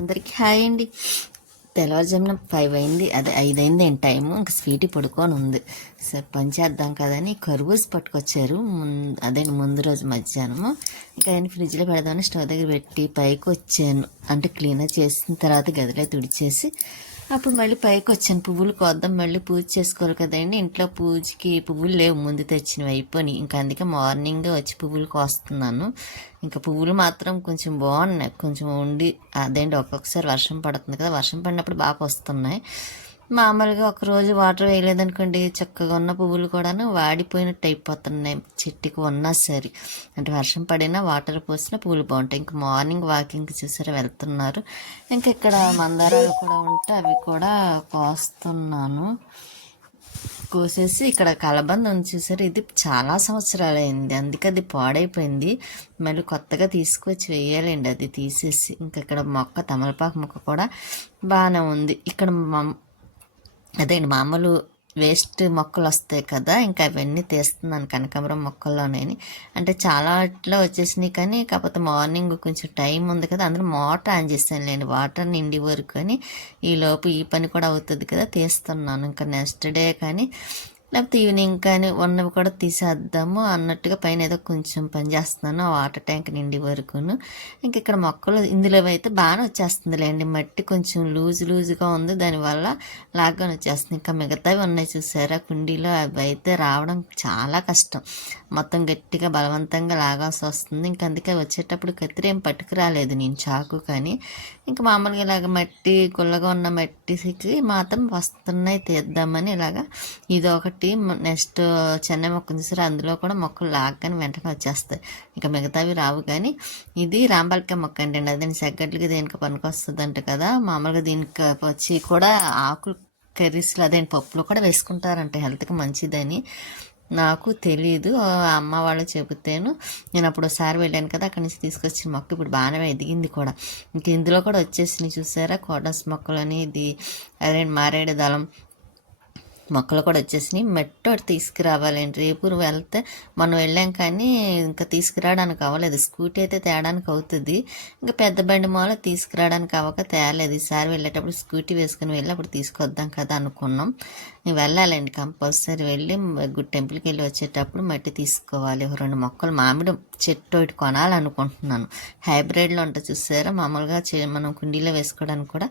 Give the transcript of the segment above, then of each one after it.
అందరికీ హాయ్ అండి. తెల్లవారుజామున ఫైవ్ అయింది. అదే ఐదు అయింది ఏంటి టైము ఇంకా స్వీట్ పడుకొని ఉంది. సరే పని చేద్దాం కదని కర్బూజ్ పట్టుకొచ్చారు. ముందు అదే ముందు రోజు మధ్యాహ్నము. ఇంకా ఆయన ఫ్రిడ్జ్లో పెడదామని స్టవ్ దగ్గర పెట్టి పైకి వచ్చాను అంటే క్లీనర్ చేసిన తర్వాత గదిలో తుడిచేసి అప్పుడు మళ్ళీ పైకి వచ్చాను పువ్వులు కోద్దాం మళ్ళీ పూజ చేసుకోవాలి కదండి. ఇంట్లో పూజకి పువ్వులు లేవు. ముందు తెచ్చినవి అయిపోయి ఇంకా అందుకే మార్నింగ్ వచ్చి పువ్వులు కోస్తున్నాను. ఇంకా పువ్వులు మాత్రం కొంచెం బాగున్నాయి. కొంచెం ఉండి అదేంటి ఒక్కొక్కసారి వర్షం పడుతుంది కదా. వర్షం పడినప్పుడు బాగా వస్తున్నాయి. మామూలుగా ఒకరోజు వాటర్ వేయలేదనుకోండి చక్కగా ఉన్న పువ్వులు కూడాను వాడిపోయినట్టు అయిపోతున్నాయి. చెట్టుకు ఉన్నా సరే. అంటే వర్షం పడినా వాటర్ పోసినా పువ్వులు బాగుంటాయి. ఇంకా మార్నింగ్ వాకింగ్కి చూసారా వెళ్తున్నారు. ఇంకా ఇక్కడ మందారాలు కూడా ఉంటే అవి కూడా కోస్తున్నాను. కోసేసి ఇక్కడ కలబంద ఉంది చూసారు ఇది చాలా సంవత్సరాలైంది. అందుకే అది పాడైపోయింది. మళ్ళీ కొత్తగా తీసుకొచ్చి వేయాలండి అది తీసేసి. ఇంకా ఇక్కడ మొక్క తమలపాకు మొక్క కూడా బాగానే ఉంది. ఇక్కడ మమ్- అదే అండి మామూలు వేస్ట్ మొక్కలు వస్తాయి కదా ఇంకా అవన్నీ తీస్తున్నాను కనకాంబరం మొక్కల్లోనే అంటే చాలా అట్లా వచ్చేసినాయి కానీ కాకపోతే మార్నింగ్ కొంచెం టైం ఉంది కదా అందులో మోటార్ ఆన్ చేస్తాను లేండి వాటర్ నిండి వరకు అని. ఈ ఈ పని కూడా అవుతుంది కదా తీస్తున్నాను. ఇంకా నెక్స్ట్ డే కానీ లేకపోతే ఈవినింగ్ కానీ ఉన్నవి కూడా తీసేద్దాము అన్నట్టుగా పైన ఏదో కొంచెం పని చేస్తున్నాను ఆ వాటర్ ట్యాంక్ నిండి వరకును. ఇంక ఇక్కడ మొక్కలు ఇందులో అయితే బాగానే వచ్చేస్తుంది లేండి మట్టి కొంచెం లూజ్ లూజ్గా ఉంది దానివల్ల లాగ్గానే వచ్చేస్తుంది. ఇంకా మిగతావి ఉన్నాయి చూసారా? కుండీలో అవి అయితే రావడం చాలా కష్టం. మొత్తం గట్టిగా బలవంతంగా లాగాల్సి వస్తుంది. ఇంక అందుకే వచ్చేటప్పుడు కత్తిరి ఏం పట్టుకురాలేదు నేను చాకు కానీ. ఇంకా మామూలుగా ఇలాగ మట్టి గుల్లగా ఉన్న మట్టికి మాత్రం వస్తున్నాయి తీద్దామని ఇలాగా ఇది ఒకటి నెక్స్ట్ చెన్నై మొక్క చూసారు? అందులో కూడా మొక్కలు లాగ్గానే వెంటనే వచ్చేస్తాయి. ఇంకా మిగతావి రావు కానీ ఇది రాంబాలిక మొక్క అండి అదే సెగ్గట్లకి దేనికి పనికి వస్తుందంట అంట కదా. మామూలుగా దీనికి వచ్చి కూడా ఆకులు కర్రీస్లో అదే పప్పులో కూడా వేసుకుంటారంట. హెల్త్కి మంచిదని నాకు తెలియదు అమ్మ వాళ్ళు చెబితేను. నేను అప్పుడు ఒకసారి వెళ్ళాను కదా అక్కడి నుంచి తీసుకొచ్చిన మొక్క ఇప్పుడు బాగానే ఎదిగింది కూడా. ఇంక ఇందులో కూడా వచ్చేసినాయి చూసారా? కాటన్స్ మొక్కలని ఇది అదే మారేడు దళం మొక్కలు కూడా వచ్చేసినాయి. మెట్ట ఒకటి తీసుకురావాలండి. రేపు వెళ్తే మనం వెళ్ళాం కానీ ఇంకా తీసుకురావడానికి అవ్వలేదు. స్కూటీ అయితే తేడానికి అవుతుంది. ఇంకా పెద్ద బండి మూల తీసుకురావడానికి అవ్వక తేలేదు. ఈసారి వెళ్ళేటప్పుడు స్కూటీ వేసుకుని వెళ్ళి అప్పుడు తీసుకొద్దాం కదా అనుకున్నాం. వెళ్ళాలండి కంపల్సరీ. వెళ్ళి గుడ్ టెంపుల్కి వెళ్ళి వచ్చేటప్పుడు మట్టి తీసుకోవాలి. రెండు మొక్కలు మామిడి చెట్టు ఒకటి కొనాలనుకుంటున్నాను. హైబ్రిడ్లో ఉంటుంది చూసారా? మామూలుగా చే- మనం కుండీలో వేసుకోవడానికి కూడా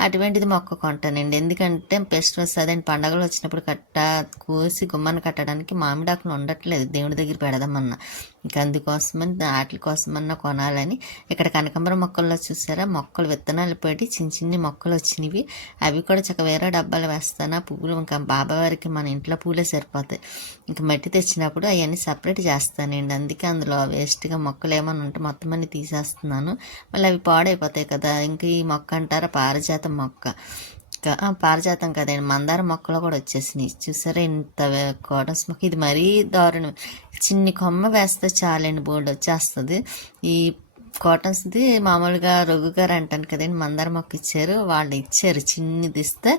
అటువంటిది మొక్క కొంటానండి. ఎందుకంటే పెస్ట్ ఫెస్టివల్స్ అదే పండగలు వచ్చినప్పుడు కట్ట కోసి గుమ్మని కట్టడానికి మామిడాకులు ఉండట్లేదు. దేవుడి దగ్గర పెడదామన్నా. ఇంకా అందుకోసమని వాటి కోసమన్నా కొనాలని. ఇక్కడ కనకంబర మొక్కల్లో చూసారా? మొక్కలు విత్తనాలు పెట్టి చిన్న చిన్ని మొక్కలు వచ్చినవి. అవి కూడా చక్క వేరే డబ్బాలు వేస్తాను? ఆ పువ్వులు ఇంకా బాబావారికి మన ఇంట్లో పూలే సరిపోతాయి. ఇంకా మట్టి తెచ్చినప్పుడు అవన్నీ సపరేట్ చేస్తానండి. అందుకే అందులో వేస్ట్గా మొక్కలు ఏమైనా ఉంటే మొత్తం అన్ని తీసేస్తున్నాను. మళ్ళీ అవి పాడైపోతాయి కదా. ఇంకా ఈ మొక్క అంటారా? పారిజాతం మొక్క. ఇంకా పారిజాతం కదండి. మందార మొక్కలు కూడా వచ్చేసినాయి. చూసారా ఇంత కాటన్స్ మొక్క ఇది మరీ దారుణం. చిన్ని కొమ్మ వేస్తే చాలండి బోర్డు వచ్చేస్తుంది. ఈ కాటన్స్ది మామూలుగా రఘు గారు అంటాను కదండి మందార మొక్క ఇచ్చారు. వాళ్ళు ఇచ్చారు. చిన్నది ఇస్తే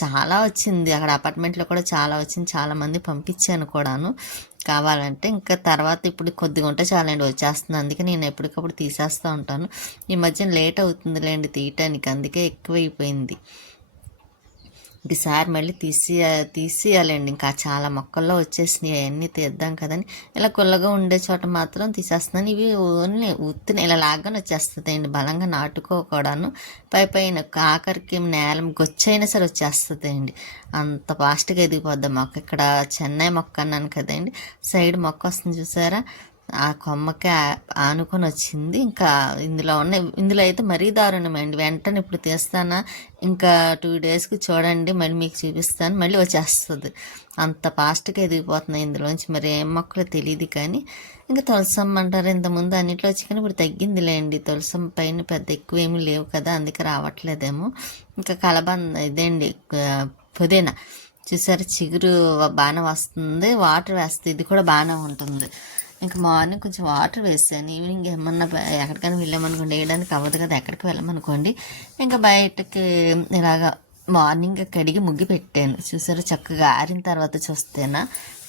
చాలా వచ్చింది. అక్కడ అపార్ట్మెంట్లో కూడా చాలా వచ్చింది. చాలామంది పంపించాను కూడాను. కావాలంటే ఇంకా తర్వాత ఇప్పుడు కొద్దిగా ఉంటే చాలండి వచ్చేస్తుంది. అందుకే నేను ఎప్పటికప్పుడు తీసేస్తూ ఉంటాను. ఈ మధ్య లేట్ అవుతుందిలేండి తీయటానికి. అందుకే ఎక్కువైపోయింది. ఈసారి మళ్ళీ తీసి తీసేయాలండి. ఇంకా చాలా మొక్కల్లో వచ్చేసినాయి. అవన్నీ తీద్దాం కదని. ఇలా కుల్లగా ఉండే చోట మాత్రం తీసేస్తున్నాను. ఇవి ఓన్లీ ఉత్తిన ఇలా లాగానే వచ్చేస్తుంది అండి బలంగా నాటుకోకూడాను. పై పైన ఆఖరికి నేల గొచ్చైనా సరే వచ్చేస్తుంది అండి అంత ఫాస్ట్గా ఎదిగిపోద్ది మొక్క. ఇక్కడ చెన్నై మొక్క అన్నాను కదండి. సైడ్ మొక్క వస్తుంది చూసారా? ఆ కొమ్మకి ఆనుకొని వచ్చింది. ఇంకా ఇందులో ఉన్న ఇందులో అయితే మరీ దారుణమండి. వెంటనే ఇప్పుడు తీస్తానా ఇంకా టూ డేస్కి చూడండి మళ్ళీ మీకు చూపిస్తాను మళ్ళీ వచ్చేస్తుంది. అంత ఫాస్ట్గా ఎదిగిపోతున్నాయి ఇందులోంచి. మరి ఏం మొక్కలు తెలియదు కానీ ఇంకా తులసమ్మ అంటారు ఇంతకుముందు అన్నిట్లో వచ్చి కానీ ఇప్పుడు తగ్గిందిలేండి. తులసమ్మ పైన పెద్ద ఎక్కువ ఏమీ లేవు కదా అందుకే రావట్లేదేమో. ఇంకా కలబంద ఇదేండి పుదీనా. చూసారు చిగురు బాగానే వస్తుంది వాటర్ వేస్తే ఇది కూడా బాగానే ఉంటుంది. ఇంకా మార్నింగ్ కొంచెం వాటర్ వేసాను. ఈవినింగ్ ఏమన్నా ఎక్కడికైనా వెళ్ళామనుకోండి వేయడానికి అవ్వదు కదా ఎక్కడికి వెళ్ళమనుకోండి ఇంకా బయటకి ఇలాగా మార్నింగ్ కడిగి ముగ్గి పెట్టాను. చూసారు చక్కగా ఆరిన తర్వాత చూస్తేనా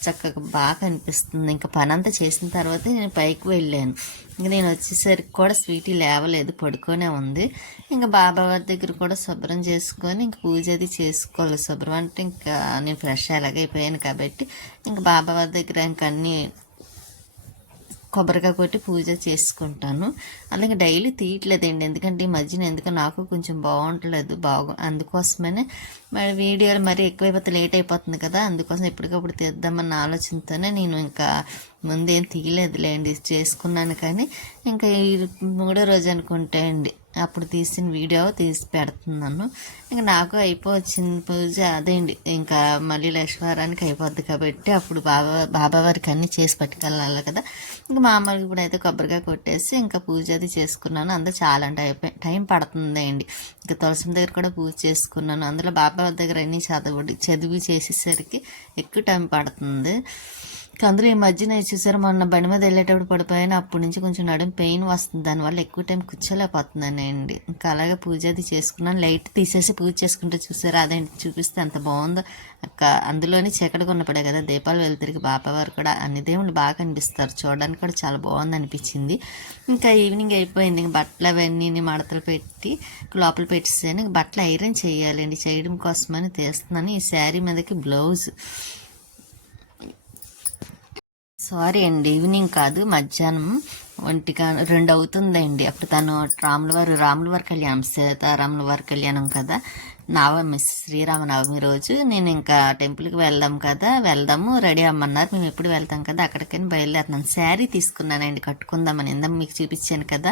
చక్కగా బాగా అనిపిస్తుంది ఇంకా పని అంతా చేసిన తర్వాత నేను పైకి వెళ్ళాను. ఇంకా నేను వచ్చేసరికి కూడా స్వీటీ లేవలేదు పడుకొనే ఉంది. ఇంకా బాబా వారి దగ్గర కూడా శుభ్రం చేసుకొని ఇంక పూజ అది చేసుకోవాలి. శుభ్రం అంటే ఇంకా నేను ఫ్రెష్ ఎలాగైపోయాను కాబట్టి ఇంకా బాబా వారి దగ్గర ఇంకా అన్నీ కొబ్బరికాయ కొట్టి పూజ చేసుకుంటాను. అలాగే డైలీ తీయట్లేదండి. ఎందుకంటే ఈ మధ్యన ఎందుకంటే నాకు కొంచెం బాగుంటలేదు. బాగు అందుకోసమనే మరి వీడియోలు మరీ ఎక్కువైపోతే లేట్ అయిపోతుంది కదా. అందుకోసం ఎప్పటికప్పుడు తీద్దామన్న ఆలోచనతోనే నేను ఇంకా ముందేం తీయలేదులేండి. చేసుకున్నాను కానీ ఇంకా ఈ మూడో రోజు అనుకుంటే అండి. అప్పుడు తీసిన వీడియో తీసి పెడుతున్నాను. ఇంకా నాకు అయిపోవచ్చింది పూజ అదేండి ఇంకా మళ్ళీ లక్ష్మీవారానికి అయిపోద్ది కాబట్టి అప్పుడు బాబా బాబా వారికి అన్నీ చేసి పట్టుకెళ్ళాలి కదా. ఇంకా మామూలుగా ఇప్పుడు అయితే కొబ్బరికాయ కొట్టేసి ఇంకా పూజ అది చేసుకున్నాను. అందులో చాలా అంటే అయిపోయి టైం పడుతుందండి ఇంకా తులసి దగ్గర కూడా పూజ చేసుకున్నాను. అందులో బాబా వారి దగ్గర అన్నీ చదవడి చదివి చేసేసరికి ఎక్కువ టైం పడుతుంది. ఇంకా ఈ మధ్యన చూసారు మొన్న బండి మీద వెళ్ళేటప్పుడు పడిపోయాను. అప్పటి నుంచి కొంచెం నడుము పెయిన్ వస్తుంది. దానివల్ల ఎక్కువ టైం కూర్చోలేకపోతున్నానండి ఇంకా అలాగే పూజ అది చేసుకున్నాను. లైట్ తీసేసి పూజ చేసుకుంటే చూసారు. అదేంటి చూపిస్తే అంత బాగుందో. అక్క అందులోనే చీకటిగా ఉన్నప్పుడే కదా. దీపాలు వెళ్తారు బాబావారు కూడా అన్ని దేవుళ్ళు బాగా కనిపిస్తారు. చూడడానికి కూడా చాలా బాగుంది అనిపించింది. ఇంకా ఈవినింగ్ అయిపోయింది. ఇంకా బట్టలు అవన్నీ మడతలు పెట్టి లోపల పెట్టేసాను. బట్టలు ఐరన్ చేయాలండి. చేయడం కోసమని తీస్తున్నాను. ఈ శారీ మీదకి బ్లౌజ్. సారీ అండి ఈవినింగ్ కాదు మధ్యాహ్నం. ఒంటిగా రెండు అవుతుందండి అప్పుడు తను రాముల వారు రాముల వారి కళ్యాణం సీతారాముల వారి కళ్యాణం కదా. నవమి శ్రీరామనవమి రోజు నేను ఇంకా టెంపుల్కి వెళ్దాం కదా వెళ్దాము రెడీ అమ్మన్నారు. మేము ఎప్పుడు వెళ్తాం కదా అక్కడికని బయలుదేరుతున్నాను శారీ తీసుకున్నానండి కట్టుకుందామని. ఇందాక మీకు చూపించాను కదా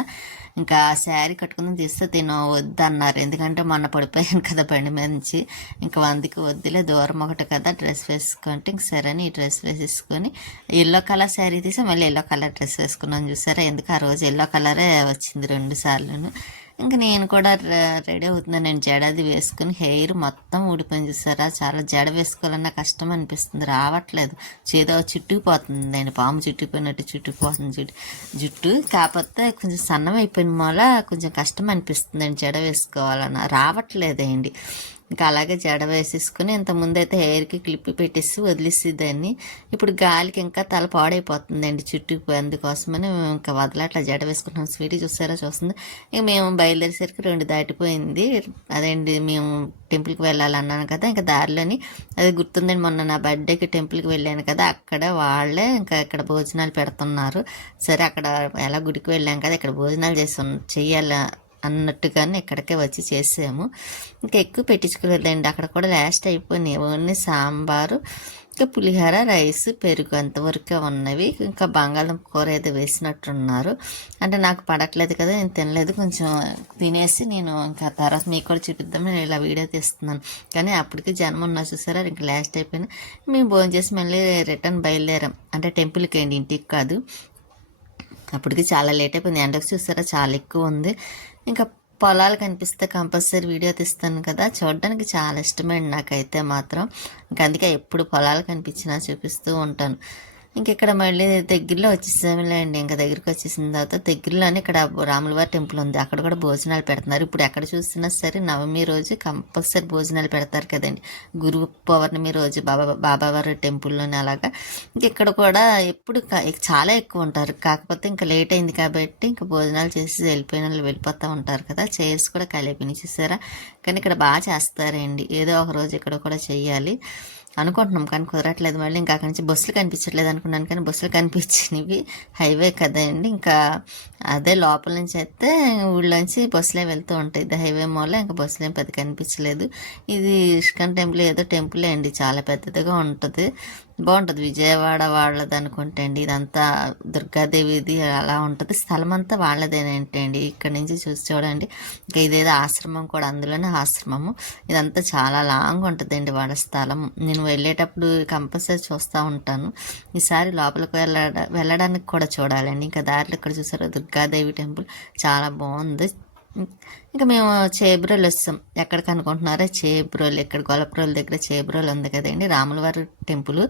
ఇంకా శారీ కట్టుకుందాం తీస్తే తిను వద్దన్నారు. ఎందుకంటే మొన్న పడిపోయాను కదా బండి మీద నుంచి. ఇంకా వందికి వద్దులే దూరం ఒకటి కదా డ్రెస్ వేసుకుంటే ఇంక సరే అని ఈ డ్రెస్ వేసేసుకొని. ఎల్లో కలర్ శారీ తీసి మళ్ళీ ఎల్లో కలర్ డ్రెస్ వేసుకున్నాను చూసారా? ఎందుకు ఆ రోజు ఎల్లో కలరే వచ్చింది రెండు సార్లు ఇంకా నేను కూడా రెడీ అవుతున్నాను. నేను జడది వేసుకుని హెయిర్ మొత్తం ఊడిపోయింది చూసారా? చాలా జడ వేసుకోవాలన్నా కష్టం అనిపిస్తుంది. రావట్లేదు. చేదో చుట్టుకుపోతుంది. నేను పాము చుట్టుకుపోయినట్టు చుట్టుకుపోతుంది జుట్టు జుట్టు. కాకపోతే కొంచెం సన్నం అయిపోయిన మూల కొంచెం కష్టం అనిపిస్తుంది. జడ వేసుకోవాలన్నా. రావట్లేదండి ఇంకా అలాగే జడ వేసేసుకుని ఇంత ముందైతే హెయిర్కి క్లిప్ పెట్టేసి వదిలేసి దాన్ని. ఇప్పుడు గాలికి ఇంకా తల పాడైపోతుందండి చుట్టూ అందుకోసమని ఇంకా వదలట్లా జడ వేసుకుంటాం స్వీట్ చూసారా? చూస్తుంది. ఇక మేము బయలుదేరేసరికి రెండు దాటిపోయింది. అదేంటి మేము టెంపుల్కి వెళ్ళాలన్నాను కదా ఇంకా దారిలోని అది గుర్తుందండి మొన్న నా బర్త్డేకి టెంపుల్కి వెళ్ళాను కదా అక్కడ వాళ్ళే ఇంకా ఇక్కడ భోజనాలు పెడుతున్నారు. సరే అక్కడ ఎలా గుడికి వెళ్ళాం కదా ఇక్కడ భోజనాలు చేసి చెయ్యాలా అన్నట్టుగానే ఇక్కడికే వచ్చి చేసాము. ఇంకా ఎక్కువ పెట్టించుకోలేదండి. అక్కడ కూడా లాస్ట్ అయిపోయినాయి. ఓన్లీ సాంబారు ఇంకా పులిహోర రైస్ పెరుగు అంతవరకే ఉన్నవి. ఇంకా బంగాళం కూర ఏదో వేసినట్టున్నారు. అంటే నాకు పడట్లేదు కదా నేను తినలేదు. కొంచెం తినేసి నేను ఇంకా తర్వాత మీకు కూడా చూపిద్దాం. నేను ఇలా వీడియో తీస్తున్నాను. కానీ అప్పటికి జన్మ ఉన్నా చూసారా? ఇంకా లాస్ట్ అయిపోయినా. మేము భోజనం చేసి మళ్ళీ రిటర్న్ బయలుదేరాం. అంటే టెంపుల్కి అండి ఇంటికి కాదు. అప్పటికి చాలా లేట్ అయిపోయింది. ఎండకు చూసారా? చాలా ఎక్కువ ఉంది. ఇంకా పొలాలు కనిపిస్తే కంపల్సరీ వీడియో తీస్తాను కదా. చూడడానికి చాలా ఇష్టమండి నాకైతే మాత్రం. ఇంకా అందుకే ఎప్పుడు పొలాలు కనిపించినా చూపిస్తూ ఉంటాను. ఇక్కడ మళ్ళీ దగ్గరలో వచ్చేసాములేండి. ఇంకా దగ్గరికి వచ్చేసిన తర్వాత దగ్గరలోనే ఇక్కడ రాములవారి టెంపుల్ ఉంది. అక్కడ కూడా భోజనాలు పెడుతున్నారు. ఇప్పుడు ఎక్కడ చూసినా సరే నవమి రోజు కంపల్సరీ భోజనాలు పెడతారు కదండి. గురు పౌర్ణమి రోజు బాబా బాబావారి టెంపుల్లోనే అలాగా. ఇంక ఇక్కడ కూడా ఎప్పుడు చాలా ఎక్కువ ఉంటారు. కాకపోతే ఇంకా లేట్ అయింది కాబట్టి ఇంకా భోజనాలు చేసి వెళ్ళిపోయిన వాళ్ళు వెళ్ళిపోతూ ఉంటారు కదా. చైర్స్ కూడా కలిపి చూసారా కానీ ఇక్కడ బాగా చేస్తారండి. ఏదో ఒక రోజు ఇక్కడ కూడా చెయ్యాలి. అనుకుంటున్నాం కానీ కుదరట్లేదు. మళ్ళీ ఇంకా అక్కడి నుంచి బస్సులు కనిపించట్లేదు అనుకున్నాను కానీ బస్సులు కనిపించినవి హైవే కదండి ఇంకా అదే లోపల నుంచి అయితే ఊళ్ళోంచి బస్సులే వెళ్తూ ఉంటాయి. ఇది హైవే మూల ఇంకా బస్సులు ఏం పెద్ద కనిపించలేదు. ఇది ఇష్కన్ టెంపుల్ ఏదో టెంపులే అండి. చాలా పెద్దదిగా ఉంటుంది. బాగుంటుంది. విజయవాడ వాళ్ళది అనుకుంటే అండి ఇదంతా దుర్గాదేవిది అలా ఉంటుంది. స్థలం అంతా వాళ్ళదేనంటే అండి ఇక్కడ నుంచి చూసి చూడండి. ఇంకా ఇదేదో ఆశ్రమం కూడా అందులోనే ఆశ్రమము. ఇదంతా చాలా లాంగ్ ఉంటుందండి వాళ్ళ స్థలం. నేను వెళ్ళేటప్పుడు కంపల్సరీ చూస్తూ ఉంటాను. ఈసారి లోపలికి వెళ్ళ వెళ్ళడానికి కూడా చూడాలండి. ఇంకా దారిలో ఇక్కడ చూసారు దుర్గాదేవి టెంపుల్. చాలా బాగుంది. ఇంకా మేము చేబ్రోలు వస్తాం. ఎక్కడికి అనుకుంటున్నారా చేబ్రోలు ఇక్కడ గొల్లపురోలు దగ్గర చేబ్రోలు ఉంది కదండి రాములవారి టెంపుల్.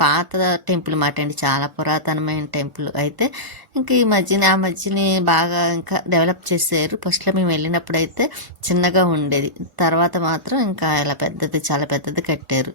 పాత టెంపుల్ మాట అండి చాలా పురాతనమైన టెంపుల్ అయితే. ఇంకా ఈ మధ్యన ఆ మధ్యని బాగా ఇంకా డెవలప్ చేశారు. ఫస్ట్లో మేము వెళ్ళినప్పుడు అయితే చిన్నగా ఉండేది. తర్వాత మాత్రం ఇంకా ఇలా పెద్దది చాలా పెద్దది కట్టారు.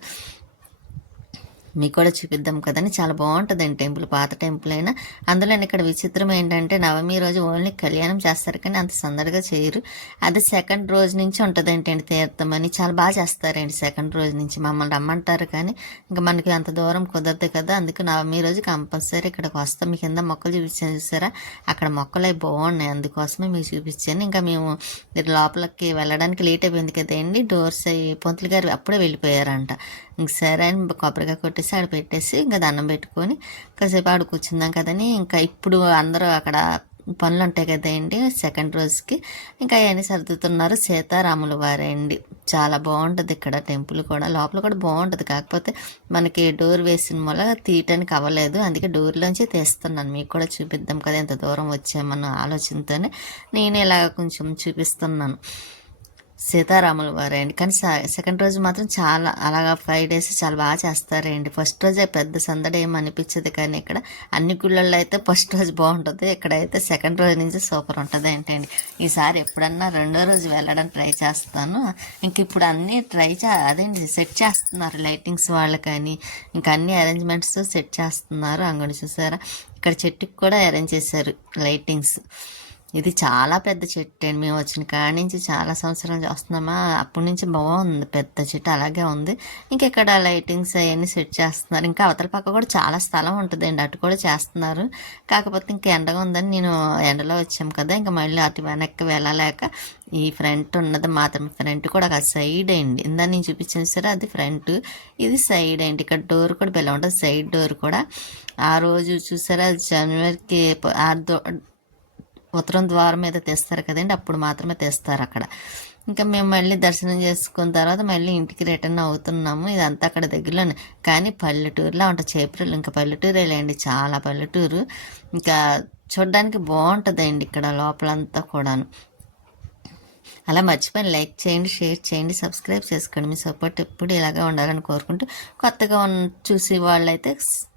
మీకు కూడా చూపిద్దాం కదని చాలా బాగుంటుందండి టెంపుల్. పాత టెంపుల్ అయినా. అందులో ఇక్కడ విచిత్రం ఏంటంటే నవమి రోజు ఓన్లీ కళ్యాణం చేస్తారు కానీ అంత సందడిగా చేయరు. అది సెకండ్ రోజు నుంచి ఉంటుంది తీర్థం అని. చాలా బాగా చేస్తారండి సెకండ్ రోజు నుంచి. మమ్మల్ని రమ్మంటారు కానీ ఇంకా మనకి అంత దూరం కుదరదు కదా. అందుకే నవమి రోజు కంపల్సరీ ఇక్కడికి వస్తాం. మీ కింద మొక్కలు చూపించాను చూసారా? అక్కడ మొక్కలు అవి బాగున్నాయి. అందుకోసమే మీకు చూపించాను. ఇంకా మేము మీరు లోపలికి వెళ్ళడానికి లేట్ అయిపోయింది కదండి. డోర్స్ అయ్యి పొంతులు గారు అప్పుడే వెళ్ళిపోయారంట. ఇంక సరే అని కొబ్బరికాయ కొట్టేసి ఆడ పెట్టేసి ఇంకా దండం పెట్టుకొని కాసేపు ఆడ కూర్చుందాం కదని ఇంకా ఇప్పుడు అందరూ అక్కడ పనులు ఉంటాయి కదండి సెకండ్ రోజుకి. ఇంకా అవన్నీ సర్దుతున్నారు. సీతారాముల వారండి. చాలా బాగుంటుంది ఇక్కడ టెంపుల్ కూడా. లోపల కూడా బాగుంటుంది. కాకపోతే మనకి డోర్ వేసిన వల్ల తీయటానికి అవ్వలేదు. అందుకే డోర్లోంచి తీస్తున్నాను. మీకు కూడా చూపిద్దాం కదా ఎంత దూరం వచ్చామన్న ఆలోచనతోనే. నేను ఇలా కొంచెం చూపిస్తున్నాను. సీతారాముల వారండి. కానీ సెకండ్ రోజు మాత్రం చాలా అలాగా ఫైవ్ డేస్ చాలా బాగా చేస్తారండి. ఫస్ట్ రోజే పెద్ద సందడి ఏం అనిపించదు కానీ ఇక్కడ అన్ని గుళ్ళల్లో అయితే ఫస్ట్ రోజు బాగుంటుంది. ఇక్కడైతే సెకండ్ రోజు నుంచి సూపర్ ఉంటుంది ఏంటండి. ఈసారి ఎప్పుడన్నా రెండో రోజు వెళ్ళడానికి ట్రై చేస్తాను. ఇంక ఇప్పుడు అన్నీ ట్రై చే అదేంటి సెట్ చేస్తున్నారు లైటింగ్స్ వాళ్ళు కానీ ఇంకా అన్ని అరేంజ్మెంట్స్ సెట్ చేస్తున్నారు. అంగడి చూసారా? ఇక్కడ చెట్టుకి కూడా అరేంజ్ చేశారు లైటింగ్స్ ఇది చాలా పెద్ద చెట్టు అండి. మేము వచ్చిన కాడ నుంచి చాలా సంవత్సరాలు చూస్తున్నామా. అప్పటి నుంచి బాగుంది. పెద్ద చెట్టు అలాగే ఉంది. ఇంకా ఇక్కడ లైటింగ్స్ అవన్నీ సెట్ చేస్తున్నారు. ఇంకా అవతల పక్క కూడా చాలా స్థలం ఉంటుందండి. అటు కూడా చేస్తున్నారు. కాకపోతే ఇంకా ఎండగా ఉందని నేను ఎండలో వచ్చాం కదా. ఇంకా మళ్ళీ అటు వెనక్కి వెళ్ళలేక ఈ ఫ్రంట్ ఉన్నది. మాత్రం ఫ్రంట్ కూడా ఒక సైడ్ అండి. ఇందా నేను చూపించాను సరే అది ఫ్రంట్. ఇది సైడ్ అండి. ఇక్కడ డోర్ కూడా బెల్ల ఉంటుంది. సైడ్ డోర్ కూడా. ఆ రోజు చూసారా? జనవరికి ఆ ఉత్తరం ద్వారం మీద తెస్తారు కదండి అప్పుడు మాత్రమే తెస్తారు అక్కడ. ఇంకా మేము మళ్ళీ దర్శనం చేసుకున్న తర్వాత మళ్ళీ ఇంటికి రిటర్న్ అవుతున్నాము. ఇదంతా అక్కడ దగ్గరలోనే. కానీ పల్లెటూరులో ఉంటుంది చేపలు ఇంకా పల్లెటూరే లేండి చాలా పల్లెటూరు. ఇంకా చూడడానికి బాగుంటుందండి ఇక్కడ లోపలంతా కూడాను. అలా మర్చిపోయి లైక్ చేయండి షేర్ చేయండి సబ్స్క్రైబ్ చేసుకోండి. మీ సపోర్ట్ ఎప్పుడు ఇలాగే ఉండాలని కోరుకుంటూ కొత్తగా చూసి వాళ్ళైతే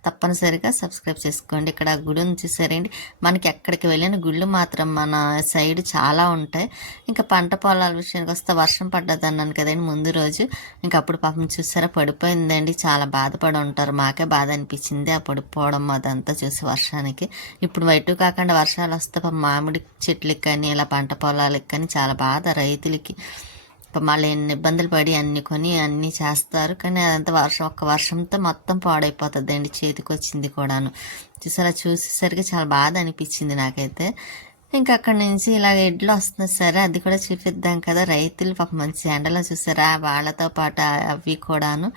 తప్పనిసరిగా సబ్స్క్రైబ్ చేసుకోండి. ఇక్కడ గుడి ఉంది చూసారండి. మనకి ఎక్కడికి వెళ్ళిన గుళ్ళు మాత్రం మన సైడ్ చాలా ఉంటాయి. ఇంకా పంట పొలాల విషయానికి వస్తే వర్షం పడ్డది అన్నాను కదండి ముందు రోజు. ఇంకా అప్పుడు పాపం చూసారా పడిపోయిందండి. చాలా బాధపడి ఉంటారు. మాకే బాధ అనిపించింది ఆ పడిపోవడం అదంతా చూసి వర్షానికి. ఇప్పుడు వైటు కాకుండా వర్షాలు వస్తే మామిడి చెట్లకి కానీ ఇలా పంట పొలాలకి కానీ చాలా బాధ రైతులకి. మళ్ళీ ఎన్ని ఇబ్బందులు పడి అన్ని కొని అన్నీ చేస్తారు. కానీ అదంతా వర్షం ఒక్క వర్షంతో మొత్తం పాడైపోతుంది అండి. చేతికి వచ్చింది కూడాను. చూసారా చూసేసరికి చాలా బాధ అనిపించింది నాకైతే. ఇంకా అక్కడి నుంచి ఇలాగ ఎడ్లు వస్తున్నాయి సరే. అది కూడా చూపిద్దాం కదా. రైతులు పాప మంచి ఎండలో చూసారా? వాళ్ళతో పాటు అవి కూడాను.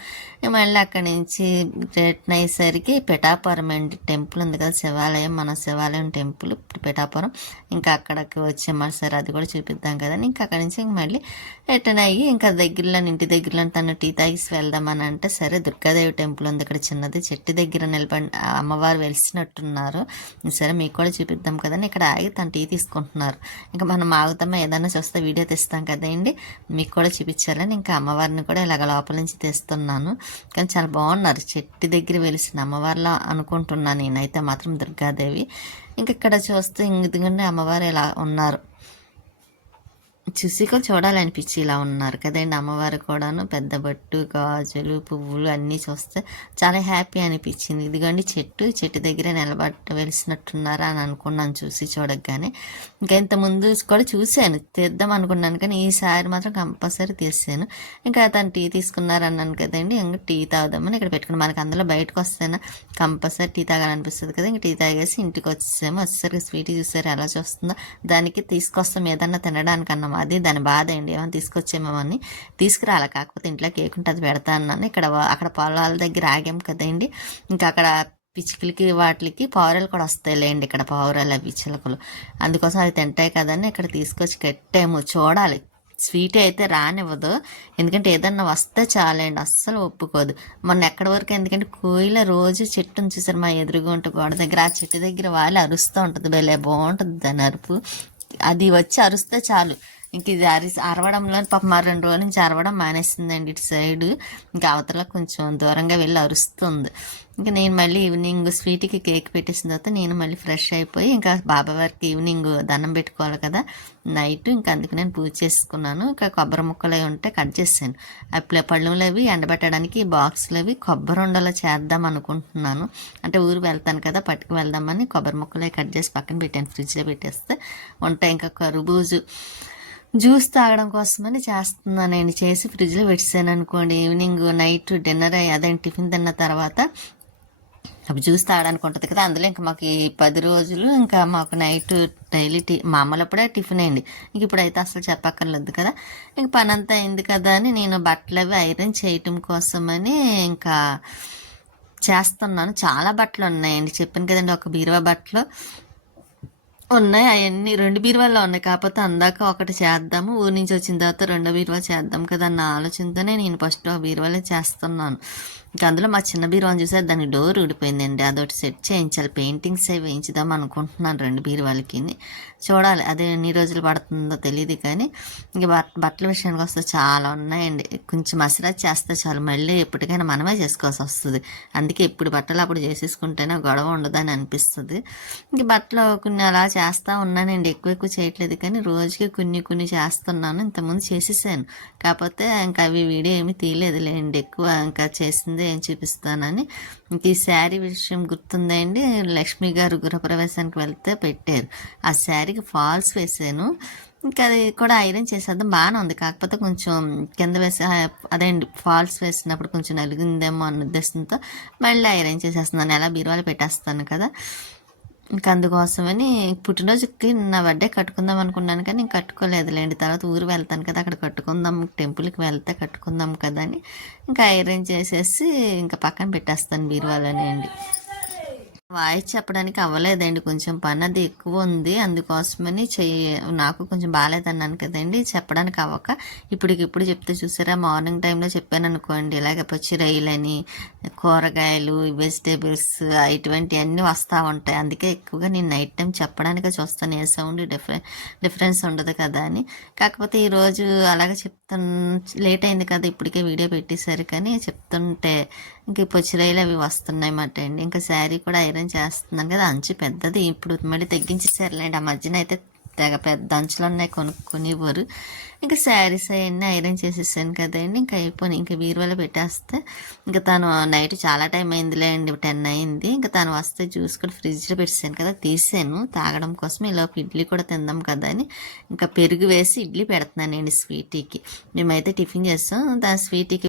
మళ్ళీ అక్కడి నుంచి రిటర్న్ అయ్యేసరికి పిఠాపురం అండి టెంపుల్ ఉంది కదా శివాలయం మన శివాలయం టెంపుల్ పిఠాపురం. ఇంకా అక్కడికి వచ్చామని సరే. అది కూడా చూపిద్దాం కదా. ఇంకా అక్కడి నుంచి ఇంక మళ్ళీ రిటర్న్ అయ్యి ఇంకా దగ్గరలో ఇంటి దగ్గరలో తను టీ తాగిసి వెళ్దామని అంటే సరే దుర్గాదేవి టెంపుల్ ఉంది ఇక్కడ చిన్నది. చెట్టు దగ్గర నిలబడి అమ్మవారు వెలిసినట్టున్నారు. సరే మీకు కూడా చూపిద్దాం కదా ఇక్కడ ఆగి తన టీ తీసుకుంటున్నారు. ఇంకా మనం ఆగుతామా? ఏదైనా చూస్తే వీడియో తెస్తాం కదండి. మీకు కూడా చూపించాలని ఇంకా అమ్మవారిని కూడా ఇలాగ లోపల నుంచి తెస్తున్నాను. కానీ చాలా బాగున్నారు. చెట్టు దగ్గర వెలిసిన అమ్మవారిలా అనుకుంటున్నాను నేనైతే మాత్రం దుర్గాదేవి. ఇంక ఇక్కడ చూస్తే ఇందుకంటే అమ్మవారు ఇలా ఉన్నారు. చూసి కూడా చూడాలనిపించి ఇలా ఉన్నారు కదండి అమ్మవారు కూడాను. పెద్ద బట్టు గాజులు పువ్వులు అన్నీ చూస్తే చాలా హ్యాపీ అనిపించింది. ఇదిగోండి చెట్టు చెట్టు దగ్గర నిలబట్ట వెలిసినట్టున్నారా అని అనుకున్నాను చూసి చూడగానే. ఇంకా ఇంత ముందు కూడా చూశాను తీద్దాం అనుకున్నాను కానీ ఈసారి మాత్రం కంపల్సరీ తీసాను ఇంకా తను టీ తీసుకున్నారు అన్నాను కదండి ఇంకా టీ తాగుదామని ఇక్కడ పెట్టుకుని మనకి అందులో బయటకు వస్తేనా కంపల్సరీ టీ తాగాలనిపిస్తుంది కదా ఇంకా టీ తాగేసి ఇంటికి వచ్చేసాము. వచ్చేసరికి స్వీట్ చూసారు ఎలా చూస్తుందో. దానికి తీసుకొస్తాం ఏదన్నా తినడానికి అన్నమాట అది దాని బాధ అండి. ఏమైనా తీసుకొచ్చేమని తీసుకురాలి కాకపోతే ఇంట్లో కేక్ ఉంటుంది పెడతా అన్నాను. ఇక్కడ అక్కడ పొలాల దగ్గర ఆగాం కదండి. ఇంకా అక్కడ పిచ్చుకలకి వాటికి పావురాలు కూడా వస్తాయి లేండి ఇక్కడ పావురాలు అవి చిలకలు అందుకోసం అవి తింటాయి కదండి. ఇక్కడ తీసుకొచ్చి కట్టాము. చూడాలి. స్వీట్ అయితే రానివ్వదు. ఎందుకంటే ఏదన్నా వస్తే చాలండి. అస్సలు ఒప్పుకోదు. మొన్న ఎక్కడి వరకు ఎందుకంటే కోయిల రోజు చెట్టు చూసారు మా ఎదురుగుంట గోడ దగ్గర. ఆ చెట్టు దగ్గర వాళ్ళు అరుస్తూ ఉంటుంది. భలే బాగుంటుంది దాని అరుపు. అది వచ్చి అరుస్తే చాలు. ఇంక ఇది అరి అరవడంలో పాప మా రెండు రోజుల నుంచి అరవడం మానేస్తుందండి ఇటు సైడ్. ఇంకా అవతల కొంచెం దూరంగా వెళ్ళి అరుస్తుంది. ఇంకా నేను మళ్ళీ ఈవినింగ్ స్వీట్కి కేక్ పెట్టేసిన తర్వాత నేను మళ్ళీ ఫ్రెష్ అయిపోయి ఇంకా బాబా వారికి ఈవినింగ్ దండం పెట్టుకోవాలి కదా నైట్ ఇంకా అందుకు నేను పూజ చేసుకున్నాను. ఇంకా కొబ్బరి ముక్కలు అవి ఉంటే కట్ చేశాను. అప్పుడు పళ్ళులు అవి ఎండబెట్టడానికి బాక్సులు అవి కొబ్బరి ఉండలో చేద్దాం అనుకుంటున్నాను. అంటే ఊరు వెళ్తాను కదా పట్టుకు వెళ్దామని కొబ్బరి ముక్కలు అవి కట్ చేసి పక్కన పెట్టాను ఫ్రిడ్జ్లో పెట్టేస్తే. ఉంటాయి ఇంకా కరుబూజు జ్యూస్ తాగడం కోసమని చేస్తున్నానండి చేసి ఫ్రిడ్జ్లో పెట్టాను అనుకోండి. ఈవినింగ్ నైట్ డిన్నర్ అదే టిఫిన్ తిన్న తర్వాత అప్పుడు జ్యూస్ తాగడానికి ఉంటుంది కదా. అందులో ఇంకా మాకు ఈ పది రోజులు ఇంకా మాకు నైట్ డైలీ టీ మామూలప్పుడే టిఫిన్ అయింది ఇంక ఇప్పుడైతే అసలు చెప్పక్కర్లేదు కదా. ఇంక పని అంతా అయింది కదా అని నేను బట్టలు అవి ఐరన్ చేయటం కోసమని ఇంకా చేస్తున్నాను. చాలా బట్టలు ఉన్నాయండి. చెప్పాను కదండి ఒక బీరువా బట్టలు. ఉన్నాయి అవన్నీ రెండు బీరువాల్లో ఉన్నాయి. కాకపోతే అందాక ఒకటి చేద్దాము ఊరి నుంచి వచ్చిన తర్వాత రెండో బీరువా చేద్దాం కదా అన్న ఆలోచనతోనే నేను ఫస్ట్ ఆ బీరువాలే చేస్తున్నాను. ఇంకా అందులో మా చిన్న బీరువాని చూసే దాని డోర్ ఊడిపోయిందండి. అదొకటి సెట్ చేయించాలి. పెయింటింగ్స్ అవి వేయించుదాం అనుకుంటున్నాను రెండు బీరువాలకి. చూడాలి అదే ఎన్ని రోజులు పడుతుందో తెలియదు కానీ ఇంక బట్ బట్టల విషయానికి వస్తే చాలా ఉన్నాయండి. కొంచెం మసరాజ్ చేస్తే చాలు. మళ్ళీ ఎప్పటికైనా మనమే చేసుకోవాల్సి వస్తుంది. అందుకే ఇప్పుడు బట్టలు అప్పుడు చేసేసుకుంటేనే గొడవ ఉండదని అనిపిస్తుంది. ఇంక బట్టలు కొన్ని అలా చేస్తూ ఉన్నానండి. ఎక్కువ ఎక్కువ చేయట్లేదు కానీ రోజుకి కొన్ని కొన్ని చేస్తున్నాను. ఇంతకుముందు చేసేసాను. కాకపోతే ఇంకా అవి వీడియో ఏమి తీయలేదులేండి. ఎక్కువ ఇంకా చేసిందే ఏం చూపిస్తానని. ఇంక ఈ శారీ విషయం గుర్తుందండి లక్ష్మి గారు గృహప్రవేశానికి వెళ్తే పెట్టారు. ఆ శారీకి ఫాల్స్ వేసాను. ఇంకా అది కూడా ఐరన్ చేసేద్దాం. బాగానే ఉంది. కాకపోతే కొంచెం కింద వేసే అదే అండి ఫాల్స్ వేసినప్పుడు కొంచెం నలిగిందేమో అన్న ఉద్దేశంతో మళ్ళీ ఐరన్ చేసేస్తున్నాను. ఎలా బీరువాలు పెట్టేస్తాను కదా. ఇంకా అందుకోసమని పుట్టినరోజుకి నా బర్త్డే కట్టుకుందాం అనుకున్నాను కానీ నేను కట్టుకోలేదులేండి. తర్వాత ఊరు వెళ్తాను కదా అక్కడ కట్టుకుందాం టెంపుల్కి వెళ్తే కట్టుకుందాం కదా అని ఇంకా ఐరన్ చేసేసి ఇంకా పక్కన పెట్టేస్తాను బీరువాలోనే అండి. వాయిస్ చెప్పడానికి అవ్వలేదండి. కొంచెం పని అది ఎక్కువ ఉంది. అందుకోసమని చెయ్యి నాకు కొంచెం బాగాలేదన్నాను కదండి. చెప్పడానికి అవ్వక ఇప్పటికిప్పుడు చెప్తే చూసారా? మార్నింగ్ టైంలో చెప్పాను అనుకోండి ఇలాగ పచ్చి కూరగాయలు వెజిటేబుల్స్ ఇటువంటివన్నీ వస్తూ ఉంటాయి. అందుకే ఎక్కువగా నేను నైట్ టైం చెప్పడానికి చూస్తాను. ఏ సౌండ్ డిఫరెన్ డిఫరెన్స్ ఉండదు కదా అని. కాకపోతే ఈరోజు అలాగ చెప్తున్న లేట్ అయింది కదా ఇప్పటికే వీడియో పెట్టేశారు కానీ చెప్తుంటే ఇంక పొచ్చిరాయిలు అవి వస్తున్నాయి మాట అండి. ఇంకా శారీ కూడా ఐరన్ చేస్తున్నాను కదా. అంచు పెద్దది. ఇప్పుడు మళ్ళీ తగ్గించేసారులేండి. ఆ మధ్యన అయితే తెగ పెద్ద అంచులు ఉన్నాయి కొనుక్కునేవారు. ఇంకా శారీస్ అవన్నీ ఐరన్ చేసేసాను కదండి. ఇంకా అయిపోయి ఇంకా బీరువాలో పెట్టేస్తే ఇంకా తను నైట్ చాలా టైం అయిందిలే అండి టెన్ అయింది. ఇంకా తను వస్తే జ్యూస్ కూడా ఫ్రిడ్జ్లో పెట్టాను కదా. తీసాను. తాగడం కోసం ఇలా ఇడ్లీ కూడా తిందాం కదా అని ఇంకా పెరుగు వేసి ఇడ్లీ పెడుతున్నానండి స్వీటీకి. మేమైతే టిఫిన్ చేస్తాం. దాని స్వీటీకి